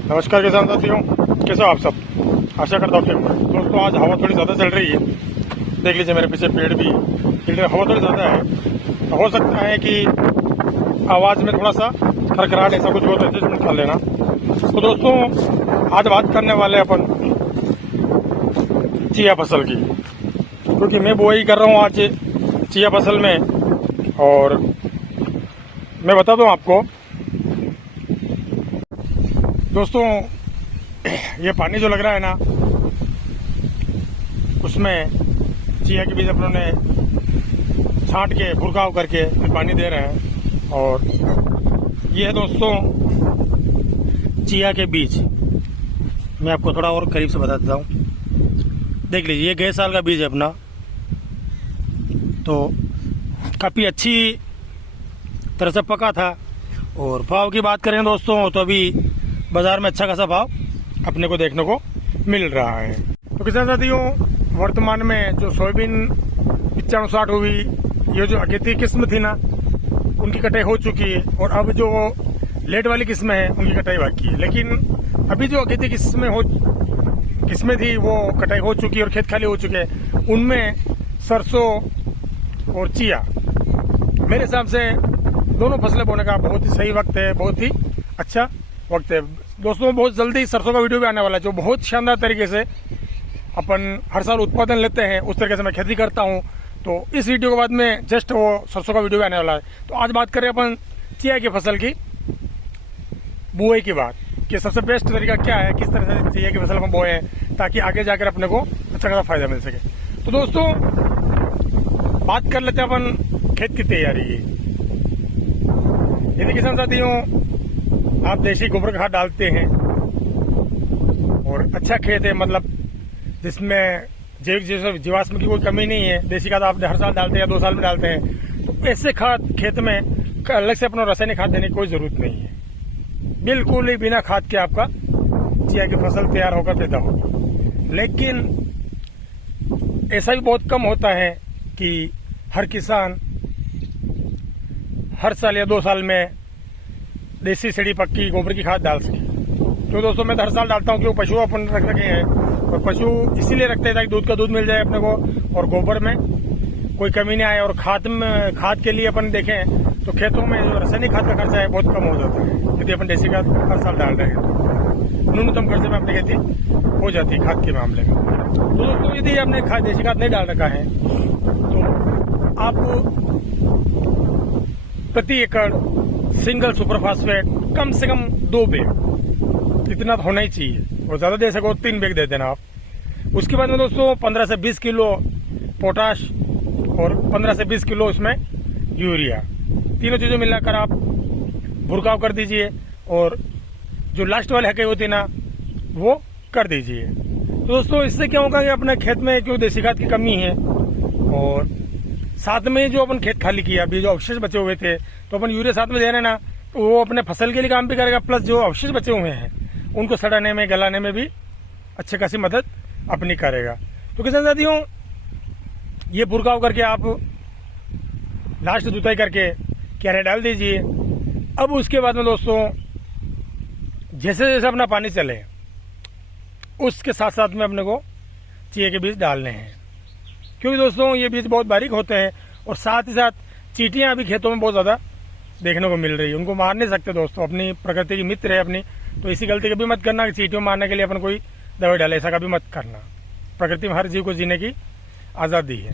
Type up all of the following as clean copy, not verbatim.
नमस्कार किसान साथियों, कैसे हो आप सब। आशा करता हूँ कि दोस्तों आज हवा थोड़ी ज़्यादा चल रही है। देख लीजिए मेरे पीछे पेड़ भी है, हवा थोड़ी ज़्यादा है। तो हो सकता है कि आवाज़ में थोड़ा सा खरखराहट ऐसा कुछ हो तो एडजस्टमेंट कर लेना। तो दोस्तों आज बात करने वाले अपन चिया फसल की, क्योंकि मैं बुआई कर रहा हूँ आज चिया फसल में। और मैं बता दूँ आपको दोस्तों, ये पानी जो लग रहा है ना, उसमें चिया के बीज अपनों ने छांट के भुरकाव करके पानी दे रहे हैं। और ये है दोस्तों चिया के बीज। मैं आपको थोड़ा और करीब से बता देता हूँ। देख लीजिए, ये गए साल का बीज है अपना, तो काफ़ी अच्छी तरह से पका था। और भाव की बात करें दोस्तों, तो अभी बाजार में अच्छा खासा भाव अपने को देखने को मिल रहा है। तो किसान साथियों, वर्तमान में जो सोयाबीन 95-60 हुई, ये जो अगेती किस्म थी ना, उनकी कटाई हो चुकी है। और अब जो लेट वाली किस्में हैं उनकी कटाई बाकी है। लेकिन अभी जो अगेती किस्में थी वो कटाई हो चुकी है और खेत खाली हो चुके हैं। उनमें सरसों और चिया मेरे हिसाब से दोनों फसलें बोने का बहुत ही सही वक्त है, बहुत ही अच्छा वक्त है। दोस्तों बहुत जल्दी सरसों का वीडियो भी आने वाला है, जो बहुत शानदार तरीके से अपन हर साल उत्पादन लेते हैं उस तरीके से मैं खेती करता हूं। तो इस वीडियो के बाद में जस्ट वो सरसों का वीडियो भी आने वाला है। तो आज बात करें अपन चिया की फसल की बुआई की बात, कि सबसे बेस्ट तरीका क्या है, किस तरह से चिया की फसल हम बोए हैं ताकि आगे जाकर अपने को अच्छा खासा फायदा मिल सके। तो दोस्तों बात कर लेते हैं अपन खेत की तैयारी की। यदि किसान साथियों आप देसी गोबर खाद डालते हैं और अच्छा खेत है, मतलब जिसमें जैविक जीवाश्म की कोई कमी नहीं है, देसी खाद आप हर साल डालते हैं या 2 साल में डालते हैं, तो ऐसे खाद खेत में अलग से अपना रासायनिक खाद देने की कोई जरूरत नहीं है। बिल्कुल ही बिना खाद के आपका चिया की फसल तैयार होकर पैदा होगी। लेकिन ऐसा भी बहुत कम होता है कि हर किसान हर साल या 2 साल में देसी सड़ी पक्की गोबर की खाद डाल सके। तो दोस्तों मैं तो हर साल डालता हूँ, क्यों पशु अपन रख रखे हैं और पशु इसीलिए रखते हैं ताकि दूध का दूध मिल जाए अपने को और गोबर में कोई कमी नहीं आए। और खाद के लिए अपन देखें तो खेतों में जो रासायनिक खाद का खर्चा है बहुत कम हो जाता है यदि अपन देसी खाद हर साल डाल रहे हैं। तो न्यूनतम खर्चे में अपनी खेती हो जाती है खाद के मामले में। तो दोस्तों यदि आपने देसी खाद नहीं डाल रखा है तो आप प्रति एकड़ सिंगल सुपर फास्फेट कम से कम 2 बैग, इतना तो होना ही चाहिए। और ज्यादा दे सको 3 बैग दे देना आप। उसके बाद में दोस्तों 15 से 20 किलो पोटाश और 15 से 20 किलो उसमें यूरिया, तीनों चीजें मिलाकर आप भुरकाव कर दीजिए। और जो लास्ट वाली हकई होती है ना, वो कर दीजिए। तो दोस्तों इससे क्या होगा कि अपने खेत में क्यों देसी खाद की कमी है, और साथ में जो अपन खेत खाली किया, अभी जो अवशेष बचे हुए थे, तो अपन यूरिया साथ में दे रहे हैं ना, तो वो अपने फसल के लिए काम भी करेगा, प्लस जो अवशेष बचे हुए हैं उनको सड़ाने में गलाने में भी अच्छे खासी मदद अपनी करेगा। तो किसान साथियों ये भुरकाव करके आप लास्ट जुताई करके क्यारे डाल दीजिए। अब उसके बाद में दोस्तों जैसे जैसे अपना पानी चले उसके साथ साथ में अपने को चिया के बीज डालने हैं, क्योंकि दोस्तों ये बीज बहुत बारीक होते हैं। और साथ ही साथ चींटियां अभी खेतों में बहुत ज़्यादा देखने को मिल रही है, उनको मार नहीं सकते दोस्तों, अपनी प्रकृति की मित्र है अपनी। तो इसी गलती कभी मत करना कि चींटियों मारने के लिए अपन कोई दवाई डाले, ऐसा कभी मत करना। प्रकृति में हर जीव को जीने की आज़ादी है,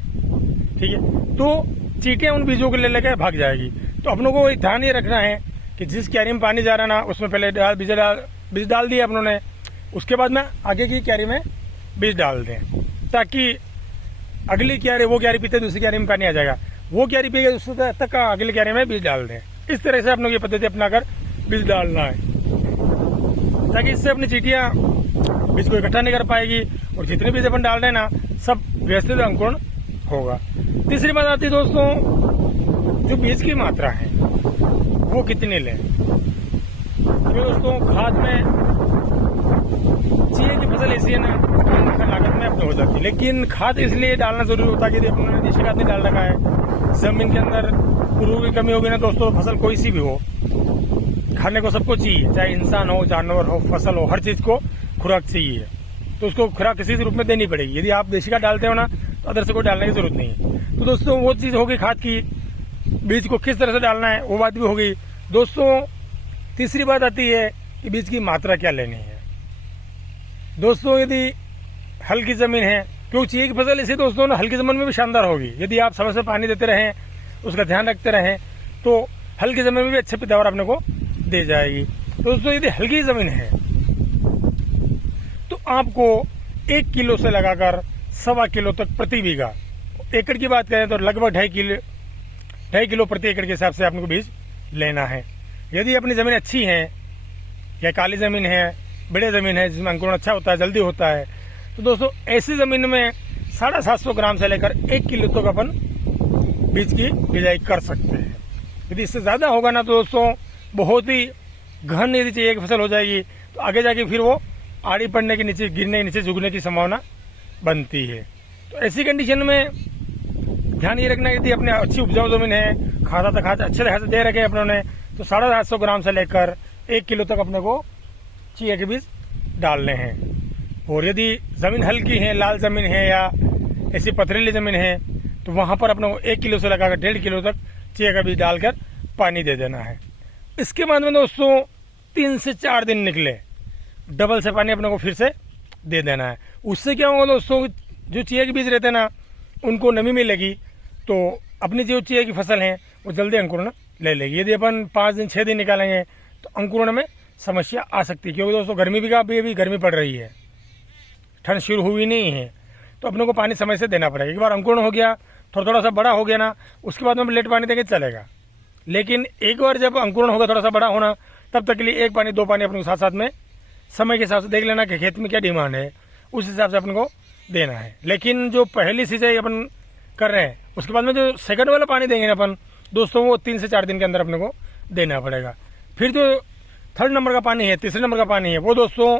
ठीक है। तो चींटियां उन बीजों को ले लेकर भाग जाएगी। तो अपनों को ध्यान ये रखना है कि जिस क्यारी में पानी जा रहा है ना, उसमें पहले बीज डाल दिए अपनों ने, उसके बाद में आगे की क्यारी में बीज डाल दें, ताकि अगली क्यारी वो क्यारी पीते दूसरी क्यारी में पानी आ जाएगा, वो क्यारी पीएगा उससे तक अगली क्यारी में बीज डाल दें। इस तरह से अपनों की पद्धति अपनाकर बीज डालना है, ताकि इससे अपनी चींटियां बीज को इकट्ठा नहीं कर पाएगी और जितने बीज अपन डाल रहे हैं ना सब व्यवस्थित अंकुरण होगा। तीसरी बात आती है दोस्तों, जो बीज की मात्रा है वो कितनी लें। तो दोस्तों खाद में चिया की फसल ऐसी है ना, लागत में अपने हो जाती है, लेकिन खाद इसलिए डालना जरूरी होता है कि अपने देसी खाद नहीं डाल रखा है, जमीन के अंदर उर्वरक की कमी होगी ना दोस्तों, फसल कोई सी भी हो खाने को सबको चाहिए, चाहे इंसान हो, जानवर हो, फसल हो, हर चीज को खुराक चाहिए। तो उसको खुराक किसी रूप में देनी पड़ेगी। यदि आप देसी खाद डालते हो ना तो अदर से कोई डालने की जरूरत नहीं है। तो दोस्तों वो चीज होगी खाद की, बीज को किस तरह से डालना है वो बात भी होगी। दोस्तों तीसरी बात आती है कि बीज की मात्रा क्या लेनी है। दोस्तों यदि हल्की जमीन है, क्योंकि चाहिए की फसल इसी दोस्तों ना हल्की जमीन में भी शानदार होगी। यदि आप समय से पानी देते रहें, उसका ध्यान रखते रहें, तो हल्की जमीन में भी अच्छी पैदावार अपने को दे जाएगी। दोस्तों यदि हल्की जमीन है तो आपको 1 किलो से लगाकर 1.25 किलो तक प्रति बीघा, एकड़ की बात करें तो लगभग 2.5 किलो प्रति एकड़ के हिसाब से आपको बीज लेना है। यदि अपनी जमीन अच्छी है या काली जमीन है, बड़े जमीन है जिसमें अंकुरण अच्छा होता है, जल्दी होता है, तो दोस्तों ऐसी जमीन में 750 ग्राम से लेकर 1 किलो तक अपन बीज की बिजाई कर सकते हैं। यदि इससे ज्यादा होगा ना तो दोस्तों बहुत ही घन यदि चाहिए कि फसल हो जाएगी तो आगे जाके फिर वो आड़ी पड़ने के नीचे, गिरने के नीचे झुकने की संभावना बनती है। तो ऐसी कंडीशन में ध्यान ये रखना, यदि अपने अच्छी उपजाऊ जमीन है, खाद अच्छे तरह से दे रखे अपनों ने, तो 750 ग्राम से लेकर 1 किलो तक अपने को चिया के बीज डालने हैं। और यदि जमीन हल्की है, लाल जमीन है या ऐसी पथरीली जमीन है, तो वहां पर अपने को 1 किलो से लगाकर 1.5 किलो तक चिया का बीज डालकर पानी दे देना है। इसके बाद में दोस्तों 3 से 4 दिन निकले डबल से पानी अपने को फिर से दे देना है। उससे क्या होगा दोस्तों, जो चिया के बीज रहते हैं ना उनको नमी मिलेगी, तो अपनी जो चिया की फसल है वो जल्दी अंकुरण ले लेगी। यदि अपन 5 दिन 6 दिन निकालेंगे तो अंकुरण में समस्या आ सकती है, क्योंकि दोस्तों गर्मी भी अभी गर्मी पड़ रही है, ठंड शुरू हुई नहीं है, तो अपने को पानी समय से देना पड़ेगा। एक बार अंकुरण हो गया, थोड़ा सा बड़ा हो गया ना, उसके बाद में लेट पानी देंगे चलेगा। लेकिन एक बार जब अंकुरण होगा, थोड़ा सा बड़ा होना, तब तक के लिए 1 पानी 2 पानी अपने साथ साथ में समय के हिसाब से देख लेना कि खेत में क्या डिमांड है, उस हिसाब से अपन को देना है। लेकिन जो पहली सिंचाई अपन कर रहे हैं उसके बाद में जो सेकंड वाला पानी देंगे अपन दोस्तों, वो 3 से 4 दिन के अंदर अपने को देना पड़ेगा। फिर जो 3rd नंबर का पानी है, 3रे नंबर का पानी है, वो दोस्तों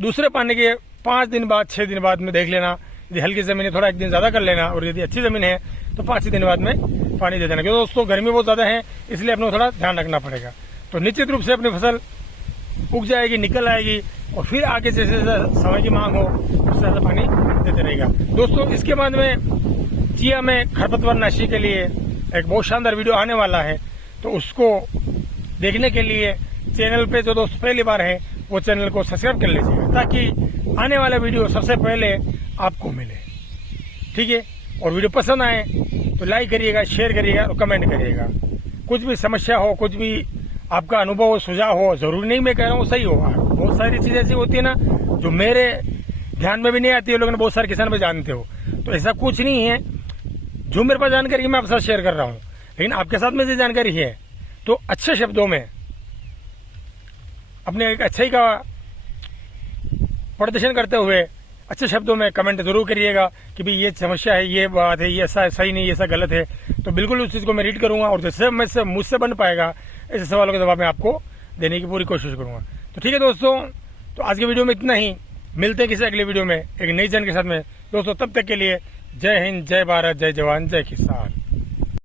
दूसरे पानी के 5 दिन बाद 6 दिन बाद में देख लेना। यदि हल्की जमीन है थोड़ा 1 दिन ज्यादा कर लेना, और यदि अच्छी जमीन है तो 5 दिन बाद में पानी दे देना, क्योंकि दोस्तों गर्मी बहुत ज्यादा है, इसलिए अपने को थोड़ा ध्यान रखना पड़ेगा। तो निश्चित रूप से अपनी फसल उग जाएगी, निकल आएगी, और फिर आगे जैसे समय की मांग हो उस तरह से पानी देते रहेगा। दोस्तों इसके बाद में चिया में खरपतवार नाशी के लिए एक बहुत शानदार वीडियो आने वाला है, तो उसको देखने के लिए चैनल पे जो दोस्त पहली बार है वो चैनल को सब्सक्राइब कर लीजिएगा, ताकि आने वाला वीडियो सबसे पहले आपको मिले। ठीक है, और वीडियो पसंद आए तो लाइक करिएगा, शेयर करिएगा और कमेंट करिएगा। कुछ भी समस्या हो, कुछ भी आपका अनुभव हो, सुझाव हो, जरूरी नहीं मैं कह रहा हूँ सही होगा, बहुत सारी चीजें ऐसी होती है ना जो मेरे ध्यान में भी नहीं आती है, लोगों ने बहुत सारे किसान भी जानते हो, तो ऐसा कुछ नहीं है। जो मेरे पास जानकारी है मैं आपके साथ शेयर कर रहा हूँ, लेकिन आपके साथ में जो जानकारी है तो अच्छे शब्दों में अपने एक अच्छाई का प्रदर्शन करते हुए अच्छे शब्दों में कमेंट जरूर करिएगा कि भाई ये समस्या है, ये बात है, ये ऐसा सही नहीं, ऐसा गलत है, तो बिल्कुल उस चीज को मैं रीड करूंगा, और जैसे मुझसे बन पाएगा ऐसे सवालों का जवाब मैं आपको देने की पूरी कोशिश करूंगा। तो ठीक है दोस्तों, तो आज के वीडियो में इतना ही। मिलते हैं किसी अगले वीडियो में एक नई जानकारी के साथ में दोस्तों। तब तक के लिए जय हिंद, जय भारत, जय जवान, जय किसान।